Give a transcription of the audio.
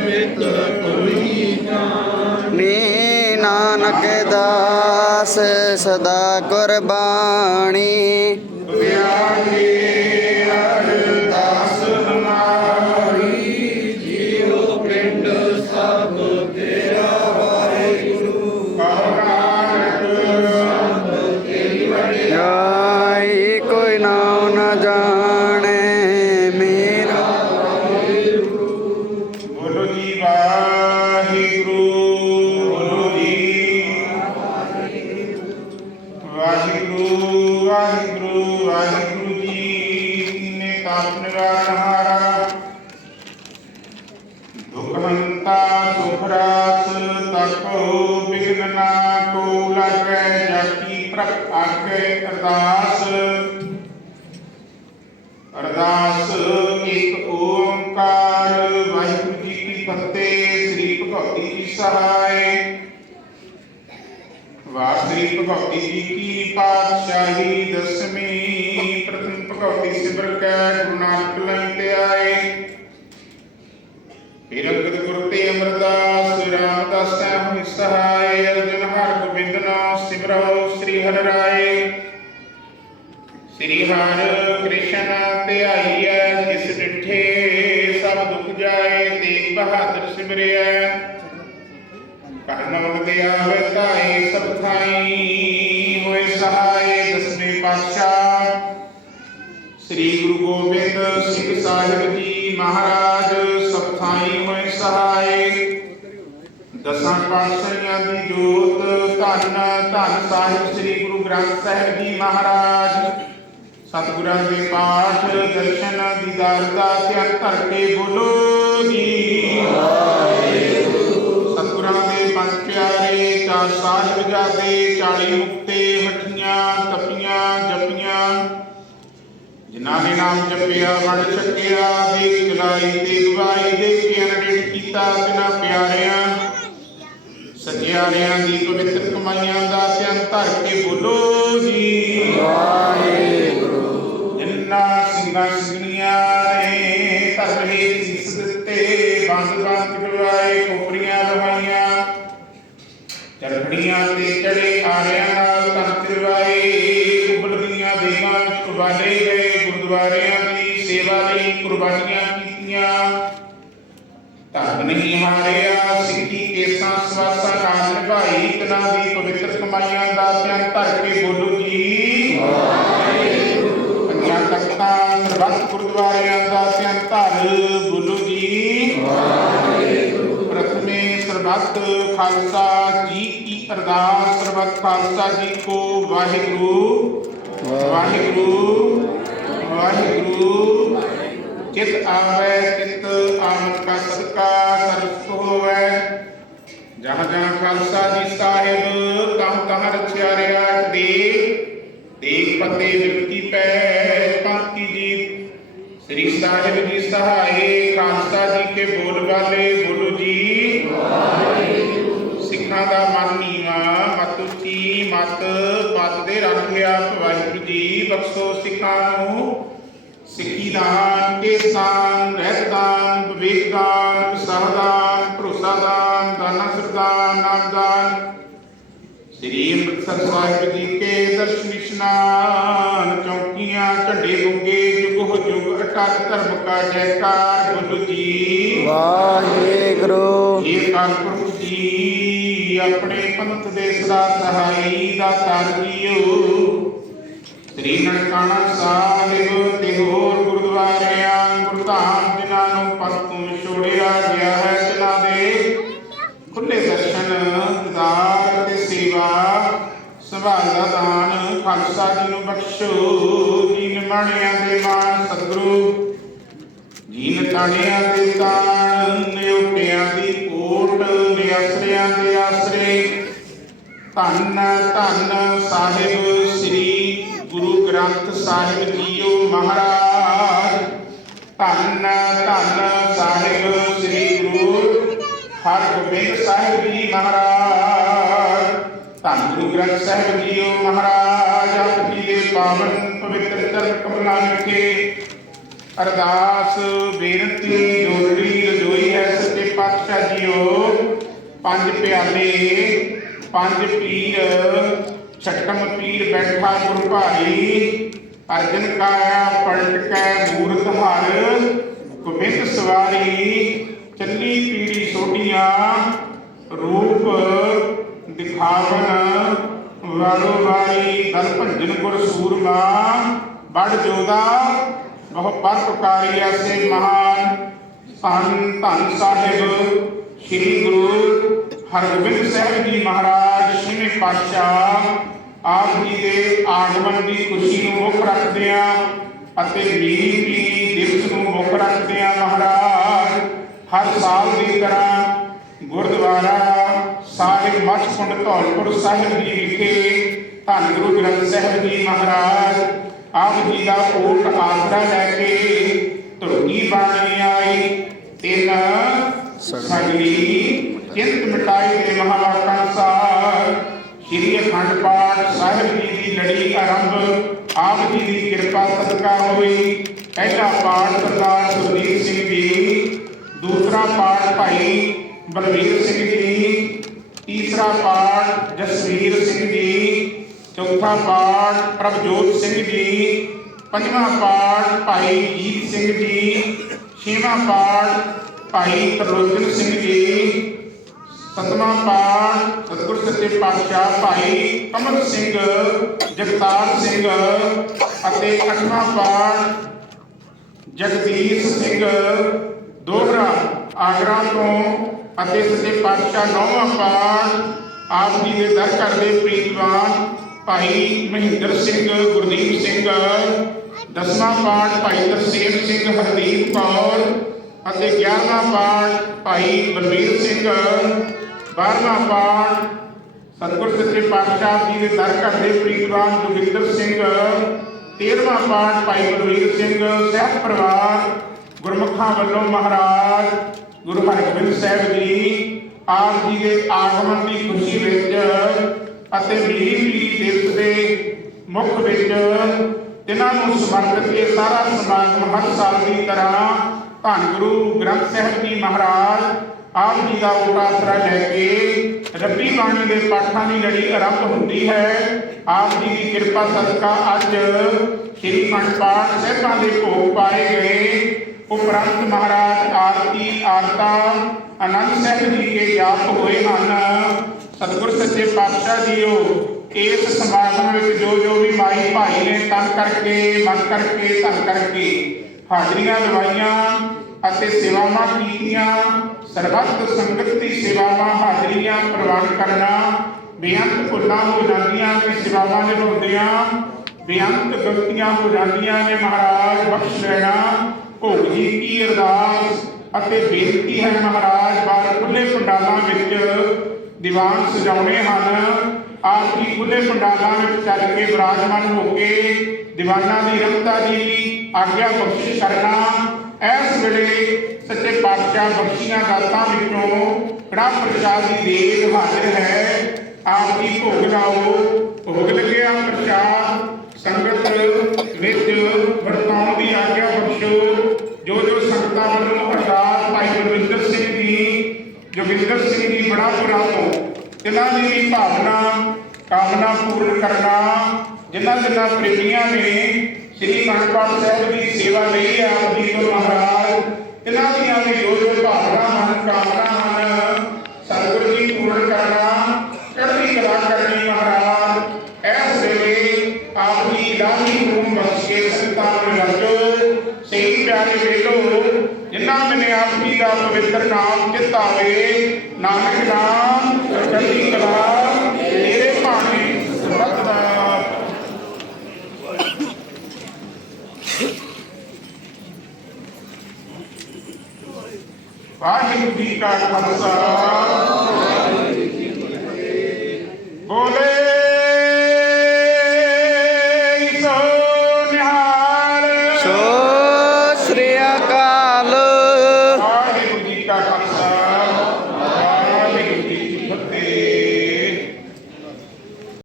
ਮਿੱਤ ਨੀ ਨਾਨਕ ਦਾਸ ਸਦਾ ਕੁਰਬਾਨੀ। ਵਾਹਿਗੁਰੂ ਵਾਹਿਗੁਰੂ ਵਾਹਿਗੁਰੂ ਜੀ ਨੇ ਕਾਪ ਨਿਵਾਰਨ ਹਾਰਾ ਦੁਖ ਹੰਤਾ ਸੁਖ ਰਾਸ ਤਕੋ ਬਿਗਨ ਨਾ ਕੋ ਲਾਗੈ ਜਾਕੀ ਪ੍ਰਭ ਆਗੇ ਅਰਦਾਸ। ਵਾਸਰੀ ਭਗਵਤੀ ਜੀ ਕੀ ਪਾਤਸ਼ਾਹੀ ਦਸਵੀਂ ਪ੍ਰਥਮ ਭਗਵਤੀ ਸਿਮਰ ਕੈ, ਗੁਰੂ ਨਾਨਕ ਲੰਗ ਆਏ। ਫਿਰ ਅੰਗਦ ਗੁਰੂ ਤੇ ਅਮਰਦਾਸ ਰਾਮਦਾਸ ਹੋਇ ਸਹਾਇ ਅਰਜਨ ਹਰ ਗੋਬਿੰਦ ਨਾਮ ਸਿਮਰੋ, ਸ੍ਰੀ ਹਰਿ ਰਾਏ। ਸ੍ਰੀ ਹਰਿ ਕ੍ਰਿਸ਼ਨ ਧਿਆਈਐ ਜਿਸ ਡਿਠੇ ਸਭ ਦੁਖ ਜਾਏ, ਤੇਗ ਬਹਾਦਰ ਸਿਮਰਿਐ। ਕਰਨਵਨ ਦੇ ਆਵੇ ਸਭ ਥਾਈ ਹੋਏ ਸਹਾਏ ਦਸਵੇਂ ਪਾਤਸ਼ਾਹ। ਸ੍ਰੀ ਗੁਰੂ ਗੋਬਿੰਦ ਸਿੰਘ ਸਾਹਿਬ ਜੀ ਮਹਾਰਾਜ, ਸਭ ਥਾਈ ਹੋਏ ਸਹਾਏ ਦਸਾਂ ਪਾਤਸ਼ਾਹਾਂ ਦੀ ਜੋਤ, ਧੰਨ ਧੰਨ ਸਾਹਿਬ ਸ੍ਰੀ ਗੁਰੂ ਗ੍ਰੰਥ ਸਾਹਿਬ ਜੀ ਮਹਾਰਾਜ। ਸਤਿਗੁਰਾਂ ਦੇ ਪਾਠ, ਦਰਸ਼ਨ ਦੀਦਾਰ ਦਾ ਧਿਆਨ ਧਰ ਕੇ ਬੋਲੋ ਜੀ। ਸਤਿਗੁਰਾਂ ਜਾਦੇ 40 ਮੁਕਤੇ ਤਪੀਆਂ ਜਪੀਆਂ ਜਿਨ੍ਹਾਂ ਨੇ ਨਾਮ ਜਪਿਆ ਵੜ ਛਕਿਆ ਦੇ ਚਲਾਈ ਤੇ ਗਵਾਈ ਦੇ ਕੇ ਕੀਤਾ, ਬਿਨਾ ਪਿਆਰਿਆਂ। ਸਜਿਆਰਿਆਂ ਦੀ ਪਵਿੱਤਰ ਕਮਾਈਆਂ ਦਾ ਧਿਆਨ ਧਰ ਕੇ ਬੋਲੋ ਜੀ। ਵਾਹਿਗੁਰੂ ਜਿੰਨਾ ਸਿੰਘਾਂ ਸਿੰਘਣੀਆਂ ਨੇ, ਧਰਮੇ ਸੀਸ ਦਿੱਤੇ ਬੰਦ ਬੰਦ ਕਰਵਾਏ ਕੋਪਰੀਆਂ ਚਰਖੜੀਆਂ ਤੇ ਚੜੇ ਆਰਿਆਂ ਨਾਲ ਤਨ ਕਰਵਾਏ ਉਬਲਦੀਆਂ ਦੇਵਾਂ ਵਿੱਚ ਉਬਾਲੇ ਗਏ ਗੁਰਦੁਆਰਿਆਂ ਦੀ ਸੇਵਾ ਲਈ ਕੁਰਬਾਨੀਆਂ ਕੀਤੀਆਂ। ਧਰਮ ਨਹੀਂ ਹਾਰਿਆ ਸਿੱਖੀ ਕੇਸਾਂ ਸਵਾਸਾਂ ਨਾਲ ਨਿਭਾਈ ਤਨਾਂ ਦੀ ਪਵਿੱਤਰ ਕਮਾਈਆਂ ਦਾ ਧਿਆਨ ਧਰ ਕੇ ਬੋਲੋ ਜੀ। ਪੰਜਾਂ ਤਖਤਾਂ ਸਰਬੱਤ ਗੁਰਦੁਆਰਿਆਂ ਦਾ ਧਿਆਨ ਧਰ ਬੋਲੋ ਜੀ। ਪ੍ਰਥਮੇ ਸਰਬੱਤ ਖਾਲਸਾ ਜੀ ਅਰਦਾਸ ਸਰਬੱਤ ਖਾਲਸਾ ਜੀ ਕੋ ਵਾਹਿਗੁਰੂ ਵਾਹਿਗੁਰੂ ਵਾਹਿਗੁਰੂ। ਚਿਤ ਆਵੇ ਚਿਤ ਆਮਦ ਕਾ ਸਦਕਾ ਸਰਸ ਹੋਵੇ ਜਹਾਂ ਜਹਾਂ ਖਾਲਸਾ ਜੀ ਸਾਹਿਬ ਤਹ ਤਹ ਰਚਿਆ ਰਿਹਾ ਦੇ ਦੇਖ ਪਤੇ ਵਿਰਤੀ ਪੈ ਪੰਕੀ ਜੀ ਸ੍ਰੀ ਸਾਹਿਬ ਜੀ ਸਹਾਏ, ਖਾਲਸਾ ਜੀ ਕੇ ਬੋਲ ਵਾਲੇ ਬੋਲੋ ਜੀ। ਸਿੱਖਾਂ ਦਾ ਮਨ ਮਤ ਉੱਚੀ ਮਤ ਪਤ ਦੇ ਰੱਖਿਆ ਵਾਹਿਗੁਰੂ ਜੀ ਬਖਸ਼ੋ ਸਿੱਖਾਂ ਨੂੰ। ਸਿੱਖੀ ਦਾਨ ਕੇਸਾਨ ਰਹਿਤਾਨ ਵਿਵੇਕਦਾਨ ਵਿਸਾਹਦਾਨ ਭਰੋਸਾਦਾਨ ਦਾਨਾ ਸਰਦਾਨ ਨਾਮਦਾਨ। ਸ੍ਰੀ ਅੰਮ੍ਰਿਤਸਰ ਸਾਹਿਬ ਜੀ ਕੇ ਦਰਸ਼ਨ ਇਸ਼ਨਾਨ ਚੌਕੀਆਂ ਝੰਡੇ ਗੁੰਗੇ ਜੁਗ ਹੋ ਜੁਗ ਅਟਲ ਧਰਮ ਕਾ ਜੈਕਾਰ ਬੁੱਧ ਜੀ। ਵਾਹਿਗੁਰੂ। ਜੀ ਆਪਣੇ ਪੰਥ ਸਹਾਈ ਦਾ ਤਰ ਜੀਓ ਸ੍ਰੀ ਨਨਕਾਣਾ ਸਾਹਿਬ ਤੇ ਹੋਰ ਗੁਰਦੁਆਰਿਆਂ, ਗੁਰਧਾਮ ਜਿਨ੍ਹਾਂ ਨੂੰ ਪਰਤੋਂ ਛੋੜਿਆ ਗਿਆ ਹੈ ਜਿਨ੍ਹਾਂ ਦੇ ਖੁੱਲੇ ਦਰਸ਼ਨ ਦਿਦਾਰ ਤੇ ਸੇਵਾ, ਸੰਭਾਲ ਦਾ ਦਾਨ, ਖਾਲਸਾ ਜੀ ਨੂੰ ਬਖਸ਼ੋ। ਜੀ ਨਿਮਣਿਆਂ ਦੇ ਮਾਨ ਸਤਿਗੁਰੂ ਜੀਨ ਤਾਣਿਆਂ ਦੇ ਤਾਣ ਨਿਉਟਿਆਂ ਦੀ ਕੋਟ ਨਿਆਸਰਿਆਂ ਦੇ ਆਸਰੇ ਧੰਨ ਧੰਨ ਸਾਹਿਬ ਸ੍ਰੀ ਗੁਰੂ ਗ੍ਰੰਥ ਸਾਹਿਬ ਜੀਓ ਮਹਾਰਾਜ। ਧੰਨ ਧੰਨ ਸਾਹਿਬ ਸ੍ਰੀ ਗੁਰੂ ਹਰਗੋਬਿੰਦ ਸਾਹਿਬ ਜੀ ਮਹਾਰਾਜ। ਧੰਨ ਗੁਰੂ ਗ੍ਰੰਥ ਸਾਹਿਬ ਜੀਓ ਮਹਾਰਾਜ, ਆਪ ਜੀ ਦੇ ਪਾਵਨ ਪਵਿੱਤਰ ਚਰਨ ਕਮਲਾਂ ਵਿਖੇ ਅਰਦਾਸ, ਬੇਨਤੀ ਜੋੜੀ ਰਜੋਈ ਹੈ ਸਤਿ ਪਾਤਸ਼ਾਹ ਜੀਓ। ਪੰਜ ਪਿਆਲੇ ਪੰਜ ਪੀਰ ਛਟਮ ਪੀਰ ਬੈਠਾ ਗੁਰ ਭਾਰੀ ਅਰਜਨ ਕਾਇਆ, ਪਲਟ ਕੈ ਮੂਰਤ ਹਰ, ਗੋਬਿੰਦ ਸਵਾਰੀ ਚੱਲੀ ਪੀੜੀ ਸੋਢੀਆਂ, ਰੂਪ ਦਿਖਾਵਨ, ਵਾਲੋ ਵਾਰੀ ਦਲ ਭੰਜਨ ਗੁਰ ਸੂਰਮਾ। ਬੜ ਜੋਦਾ, ਬਹੁ ਪਰ ਪੁਕਾਰੀ ਐਸੇ ਮਹਾਨ। ਧੰਨ ਧੰਨ ਸਾਹਿਬ, ਸ੍ਰੀ ਗੁਰੂ ਹਰਗੋਬਿੰਦ ਸਾਹਿਬ ਜੀ ਮਹਾਰਾਜ ਛੇਵੇਂ ਪਾਤਸ਼ਾਹ, ਆਪ ਜੀ ਦੇ ਆਗਮਨ ਦੀ ਖੁਸ਼ੀ ਨੂੰ ਮੁੱਖ ਰੱਖਦਿਆਂ ਅਤੇ ਮੀਰੀ ਪੀਰੀ ਦਿਵਸ ਨੂੰ ਮੁੱਖ ਰੱਖਦਿਆਂ ਮਹਾਰਾਜ। ਹਰ ਸਾਲ ਦੀ ਤਰ੍ਹਾਂ ਗੁਰਦੁਆਰਾ ਸਾਹਿਬ ਮੱਚਕੁੰਡ ਧੌਲਪੁਰ ਸਾਹਿਬ ਜੀ ਵਿਖੇ ਧੰਨ ਗੁਰੂ ਗ੍ਰੰਥ ਸਾਹਿਬ ਜੀ ਮਹਾਰਾਜ, ਆਪ ਜੀ ਦਾ ਓਟ ਆਸਰਾ ਲੈ ਕੇ ਧਰਤੀ ਬਾਣੀ ਆਈ, ਤਿੰਨ ਸਗਲੀ ਚਿੰਤ ਮਿਟਾਈ ਦੇ ਮਹਾਵਾਕਾਂ ਸਾਰ। ਸ਼੍ਰੀ ਅਖੰਡ ਪਾਠ ਸਾਹਿਬ ਜੀ ਦੀ ਲੜੀ ਆਰੰਭ, ਆਪ ਜੀ ਦੀ ਕਿਰਪਾ ਸਦਕਾ ਹੋਈ। ਪਹਿਲਾ ਪਾਠ ਸਰਦਾਰ ਸੁਰਜੀਤ ਸਿੰਘ ਜੀ, ਦੂਸਰਾ ਪਾਠ ਭਾਈ ਬਲਵੀਰ ਸਿੰਘ ਜੀ, ਤੀਸਰਾ ਪਾਠ ਜਸਵੀਰ ਸਿੰਘ ਜੀ, ਚੌਥਾ ਪਾਠ ਪ੍ਰਭਜੋਤ ਸਿੰਘ ਜੀ, ਪੰਜਵਾਂ ਪਾਠ ਭਾਈ ਜੀਤ ਸਿੰਘ ਜੀ, ਛੇਵਾਂ ਪਾਠ ਭਾਈ ਤਰਲੋਚਨ ਸਿੰਘ ਜੀ ਸਤਵਾਂ ਪਾਠ ਸਤਿਗੁਰ ਸੱਚੇ ਪਾਤਸ਼ਾਹ ਭਾਈ ਕਮਲ ਸਿੰਘ, ਜਗਤਾਰ ਸਿੰਘ ਅਤੇ ਅੱਠਵਾਂ ਪਾਠ ਜਗਦੀਸ਼ ਸਿੰਘ। ਦੋਹਰਾ ਆਗਰਾ ਤੋਂ ਅਤੇ ਸੱਚੇ ਪਾਤਸ਼ਾਹ ਨੌਵਾਂ ਪਾਠ ਆਪ ਜੀ ਦੇ ਦਰ ਕਰਦੇ ਪ੍ਰੀਤਵਾਨ ਭਾਈ ਮਹਿੰਦਰ ਸਿੰਘ, ਗੁਰਦੀਪ ਸਿੰਘ। ਦਸਵਾਂ ਪਾਠ ਭਾਈ ਤਰਸੇਮ ਸਿੰਘ, ਹਰਦੀਪ ਕੌਰ ਅਤੇ 11ਵਾਂ ਪਾਠ ਭਾਈ ਬਲਵੀਰ ਸਿੰਘ। 12ਵਾਂ ਪਾਠ ਸਤਿਗੁਰ ਸੱਚੇ ਪਾਤਸ਼ਾਹ ਜੀ ਦੇ ਦਰ ਘਰ ਦੇ ਪ੍ਰੀਤਵਾਨ ਜੋਗਿੰਦਰ ਸਿੰਘ। 13ਵਾਂ ਪਾਠ ਭਾਈ ਬਲਵੀਰ ਸਿੰਘ ਸਹਿਤ ਪਰਿਵਾਰ ਗੁਰਮੁਖਾਂ ਵੱਲੋਂ ਮਹਾਰਾਜ ਗੁਰੂ ਹਰਗੋਬਿੰਦ ਸਾਹਿਬ ਜੀ ਆਪ ਜੀ ਦੇ ਆਗਮਨ ਦੀ ਖੁਸ਼ੀ ਵਿੱਚ ਅਤੇ ਮੀਰੀ ਪੀਰੀ ਦਿਵਸ ਦੇ ਮੁੱਖ ਵਿੱਚ ਤਿਨਾਂ ਨੂੰ ਸਮਰਪਿਤ ਇਹ ਸਾਰਾ ਸਮਾਗਮ ਹਰ ਸਾਲ ਦੀ ਤਰ੍ਹਾਂ ਧੰਨ ਗੁਰੂ ਗ੍ਰੰਥ ਸਾਹਿਬ ਜੀ ਮਹਾਰਾਜ ਆਪ ਜੀ ਦਾ ਉਪਾਸਰਾ ਲੈ ਕੇ ਰੱਬੀ ਬਾਣੀ ਦੇ ਪਾਠਾਂ ਦੀ ਲੜੀ ਆਰੰਭ ਹੁੰਦੀ ਹੈ। ਆਪ ਜੀ ਦੀ ਕਿਰਪਾ ਸਦਕਾ ਅੱਜ ਸ੍ਰੀ ਖੰਡ ਪਾਠ ਸਾਹਿਬਾਂ ਦੇ ਭੋਗ ਪਾਏ ਗਏ। ਉਪਰੰਤ ਮਹਾਰਾਜ ਆਰਤੀ ਆਰਤਾ ਆਨੰਦ ਸਾਹਿਬ ਜੀ ਕੇ ਜਾਪ ਹੋਏ ਹਨ। ਸਤਿਗੁਰ ਸੱਚੇ ਪਾਤਸ਼ਾਹ ਜੀਓ, ਇਸ ਸਮਾਗਮ ਵਿੱਚ ਜੋ ਜੋ ਵੀ ਮਾਈ ਭਾਈ ਨੇ ਤਨ ਕਰਕੇ, ਮਨ ਕਰਕੇ, ਧਨ ਕਰਕੇ ਹਾਜ਼ਰੀਆਂ ਲਵਾਈਆਂ ਅਤੇ ਸੇਵਾਵਾਂ ਕੀਤੀਆਂ ਸਰਬੱਤ ਸੰਗਤ ਦੀ ਸੇਵਾਵਾਂ ਹਾਜ਼ਰੀਆਂ ਪ੍ਰਵਾਨ ਕਰਨਾ, ਬੇਅੰਤ ਭੁੱਲਾਂ ਹੋ ਜਾਂਦੀਆਂ ਨੇ ਸੇਵਾਵਾਂ ਨਿਭਾਉਂਦਿਆਂ, ਬੇਅੰਤ ਗਲਤੀਆਂ ਹੋ ਜਾਂਦੀਆਂ ਨੇ ਮਹਾਰਾਜ, ਬਖਸ਼ ਲੈਣਾ। ਭੋਗ ਜੀ ਕੀ ਅਰਦਾਸ ਅਤੇ ਬੇਨਤੀ ਹੈ ਮਹਾਰਾਜ, ਬਾਹਰ ਖੁੱਲੇ ਪੰਡਾਲਾਂ ਵਿੱਚ ਦੀਵਾਨ ਸਜਾਉਣੇ ਹਨ। ਆਪ ਜੀ ਖੁੱਲੇ ਪੰਡਾਲਾਂ ਵਿੱਚ ਚੱਲ ਕੇ ਵਿਰਾਜਮਾਨ ਹੋ ਕੇ ਦੀਵਾਨਾਂ ਦੀ ਰਮਤਾ ਦੀ ਆਗਿਆ ਬਖਸ਼ ਕਰਨਾ। ਇਸ ਵੇਲੇ ਸੱਚੇ ਪਾਤਸ਼ਾਹ ਬਖਸ਼ੀਆਂ ਦਾਤਾਂ ਵਿੱਚੋਂ ਕੜਾ ਪ੍ਰਸ਼ਾਦ ਦੀ ਦੇਗ ਹਾਜ਼ਰ ਹੈ? ਆਪ ਜੀ ਭੋਗ ਲਾਓ। ਭੋਗ ਲੱਗਿਆ ਪ੍ਰਸ਼ਾਦ, ਸੰਗਤ ਵਿੱਚ ਵਰਤਾਉਣ ਦੀ ਆਗਿਆ ਬਖਸ਼ੋ। ਜੋ ਜੋ ਸੰਗਤਾਂ ਵੱਲੋਂ ਅਰਦਾਸ ਭਾਈ ਗੁਰਵਿੰਦਰ ਸਿੰਘ ਜੀ, ਜੋਗਿੰਦਰ ਸਿੰਘ ਜੀ ਬੜਾ ਪੁਰਾ ਤੋਂ ਤਿਨਾਂ ਦੀ ਵੀ ਭਾਵਨਾ, ਕਾਮਨਾ ਪੂਰਨ ਕਰਨਾ ਜਿਨ੍ਹਾਂ ਜਿਨ੍ਹਾਂ ਪ੍ਰੇਮੀਆਂ ਨੇ ਸ੍ਰੀ ਅਖੰਡ ਸਾਹਿਬ ਦੀ ਸੇਵਾ ਲਈ ਹੈ ਆਪ ਜੀ ਤੋਂ ਮਹਾਰਾਜ ਤਿਨਾਂ ਦੀਆਂ ਵੀ ਜੋ ਜੋ ਭਾਵਨਾ ਹਨ ਕਾਮਨਾ ਹਨ ਸਤਿਗੁਰੂ ਜੀ ਪੂਰਨ ਕਰਨਾ ਚੜ੍ਹਦੀ ਕਲਾ ਕਰਨੀ ਮਹਾਰਾਜ, ਇਸ ਵੇਲੇ ਆਪ ਦੀ ਲਾਹੀ ਰੂਮ ਬਖਸ਼ੇ ਸੰਤਾਂ ਨੂੰ ਲੱਜੋ ਸਹੀ ਪਿਆਰੇ ਵੇਲੋ ਜਿਨ੍ਹਾਂ ਮੈਨੇ ਆਪ ਜੀ ਦਾ ਪਵਿੱਤਰ ਨਾਮ ਚਿਤਾਵੇ ਨਾਨਕ ਨਾਮ ਚੜ੍ਹਦੀ ਕਲਾ ਵਾਹਿਗੁਰੂ ਜੀ